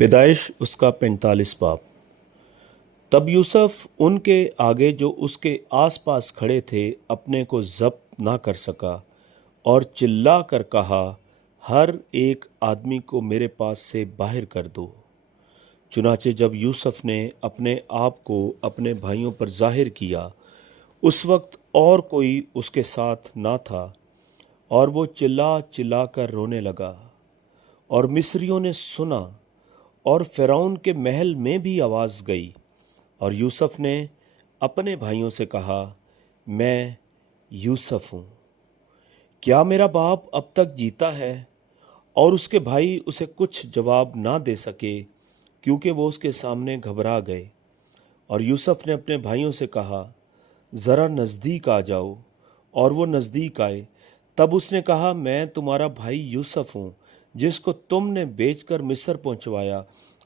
पैदाइश उसका 45 बाब। तब यूसुफ उनके आगे जो उसके आसपास खड़े थे अपने को जब्त ना कर सका और चिल्ला कर कहा, हर एक आदमी को मेरे पास से बाहर कर दो। चुनाचे जब यूसुफ ने अपने आप को अपने भाइयों पर जाहिर किया, उस वक्त और कोई उसके साथ ना था, और वो चिल्ला चिल्ला कर रोने लगा। और मिस्रियों ने सुना, और फ़िरौन के महल में भी आवाज़ गई। और यूसुफ ने अपने भाइयों से कहा, मैं यूसुफ हूँ, क्या मेरा बाप अब तक जीता है? और उसके भाई उसे कुछ जवाब ना दे सके, क्योंकि वो उसके सामने घबरा गए। और यूसुफ ने अपने भाइयों से कहा, ज़रा नज़दीक आ जाओ। और वो नज़दीक आए। तब उसने कहा, मैं तुम्हारा भाई यूसुफ हूँ, जिसको तुमने बेचकर मिस्र पहुँचवाया।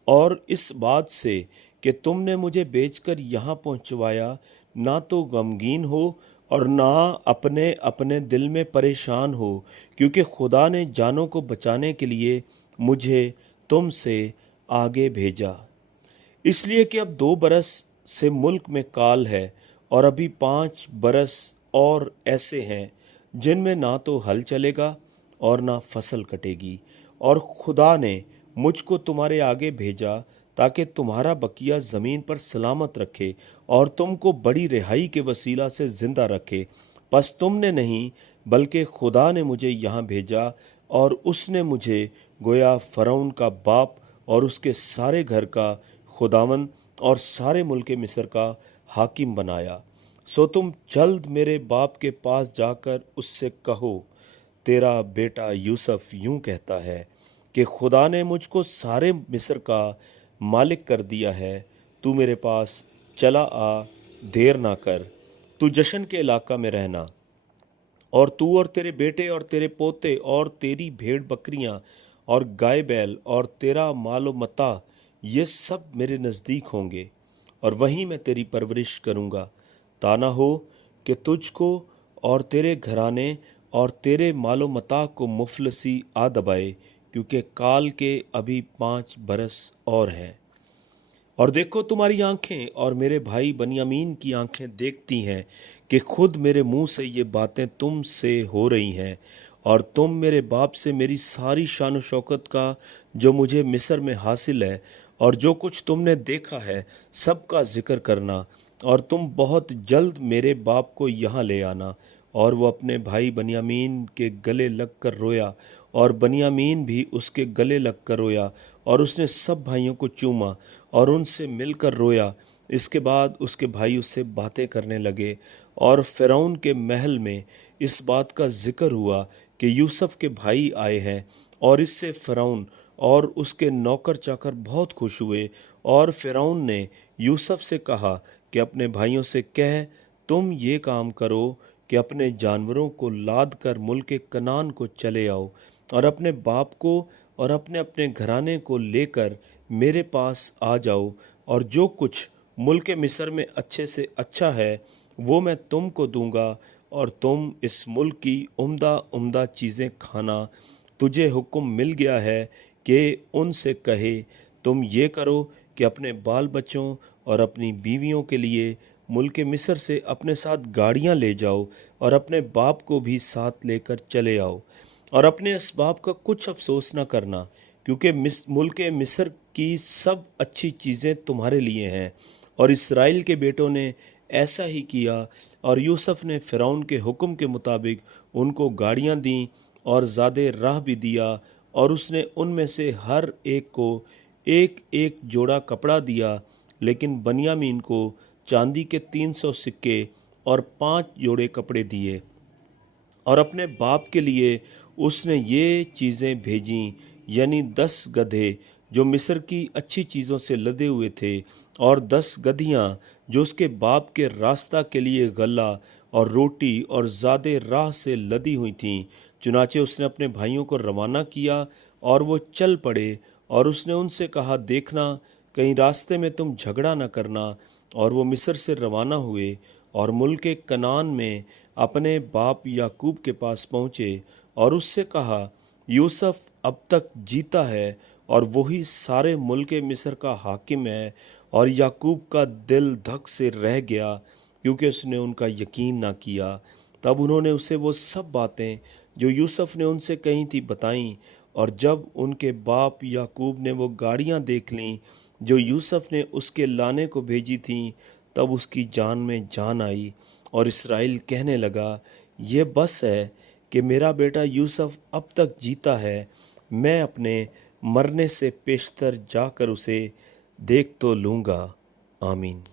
और इस बात से कि तुमने मुझे बेचकर यहाँ पहुँचवाया, ना तो गमगीन हो और ना अपने अपने दिल में परेशान हो, क्योंकि खुदा ने जानों को बचाने के लिए मुझे तुमसे आगे भेजा। इसलिए कि अब 2 बरस से मुल्क में काल है, और अभी 5 बरस और ऐसे हैं जिनमें ना तो हल चलेगा और ना फसल कटेगी। और खुदा ने मुझको तुम्हारे आगे भेजा ताकि तुम्हारा बकिया ज़मीन पर सलामत रखे और तुमको बड़ी रिहाई के वसीला से ज़िंदा रखे। बस तुमने नहीं, बल्कि खुदा ने मुझे यहाँ भेजा, और उसने मुझे गोया फ़िरौन का बाप और उसके सारे घर का खुदावन और सारे मुल्क मिस्र का हाकिम बनाया। सो तुम जल्द मेरे बाप के पास जाकर उससे कहो, तेरा बेटा यूसुफ यूं कहता है कि खुदा ने मुझको सारे मिस्र का मालिक कर दिया है। तू मेरे पास चला आ, देर ना कर। तू जशन के इलाका में रहना, और तू और तेरे बेटे और तेरे पोते और तेरी भेड़ बकरियां और गाय बैल और तेरा मालो मता, ये सब मेरे नज़दीक होंगे, और वहीं मैं तेरी परवरिश करूँगा। ताना हो कि तुझको और तेरे घराने और तेरे मालो मता को मुफलसी आ दबाए, क्योंकि काल के अभी 5 बरस और हैं। और देखो, तुम्हारी आंखें और मेरे भाई बनियामीन की आंखें देखती हैं कि खुद मेरे मुंह से ये बातें तुम से हो रही हैं, और तुम मेरे बाप से मेरी सारी शान शौकत का जो मुझे मिस्र में हासिल है और जो कुछ तुमने देखा है सब का जिक्र करना। और तुम बहुत जल्द मेरे बाप को यहाँ ले आना। और वो अपने भाई बनियामीन के गले लगकर रोया, और बनियामीन भी उसके गले लगकर रोया, और उसने सब भाइयों को चूमा और उनसे मिलकर रोया। इसके बाद उसके भाई उससे बातें करने लगे, और फ़िरौन के महल में इस बात का जिक्र हुआ कि यूसुफ के भाई आए हैं। और इससे फ़िरौन और उसके नौकर चाकर बहुत खुश हुए। और फ़िरौन ने यूसुफ से कहा कि अपने भाइयों से कह, तुम ये काम करो कि अपने जानवरों को लाद कर मुल्क कनान को चले आओ, और अपने बाप को और अपने अपने घराने को लेकर मेरे पास आ जाओ, और जो कुछ मुल्क मिस्र में अच्छे से अच्छा है वो मैं तुमको दूंगा, और तुम इस मुल्क की उम्दा उम्दा चीज़ें खाना। तुझे हुक्म मिल गया है कि उनसे कहे, तुम ये करो कि अपने बाल बच्चों और अपनी बीवियों के लिए मुल्क मिस्र से अपने साथ गाड़ियां ले जाओ, और अपने बाप को भी साथ लेकर चले आओ। और अपने इस बाप का कुछ अफसोस न करना, क्योंकि मुल्क मिस्र की सब अच्छी चीज़ें तुम्हारे लिए हैं। और इसराइल के बेटों ने ऐसा ही किया, और यूसुफ ने फ़िरौन के हुक्म के मुताबिक उनको गाड़ियां दीं और ज़्यादा राह भी दिया। और उसने उनमें से हर एक को एक एक जोड़ा कपड़ा दिया, लेकिन बनियामीन को चांदी के 300 सिक्के और 5 जोड़े कपड़े दिए। और अपने बाप के लिए उसने ये चीज़ें भेजीं, यानी 10 गधे जो मिस्र की अच्छी चीज़ों से लदे हुए थे, और 10 गधियाँ जो उसके बाप के रास्ता के लिए गला और रोटी और ज़्यादा राह से लदी हुई थीं। चुनाचे उसने अपने भाइयों को रवाना किया, और वो चल पड़े। और उसने उनसे कहा, देखना कहीं रास्ते में तुम झगड़ा न करना। और वो मिस्र से रवाना हुए और मुल्क कनान में अपने बाप याकूब के पास पहुँचे, और उससे कहा, यूसुफ अब तक जीता है, और वही सारे मुल्क मिस्र का हाकिम है। और याकूब का दिल धक से रह गया क्योंकि उसने उनका यकीन ना किया। तब उन्होंने उसे वो सब बातें जो यूसुफ ने उनसे कही थी बताईं। और जब उनके बाप याकूब ने वो गाड़ियाँ देख लीं जो यूसुफ ने उसके लाने को भेजी थीं, तब उसकी जान में जान आई। और इसराइल कहने लगा, ये बस है कि मेरा बेटा यूसुफ अब तक जीता है। मैं अपने मरने से पेशतर जाकर उसे देख तो लूँगा। आमीन।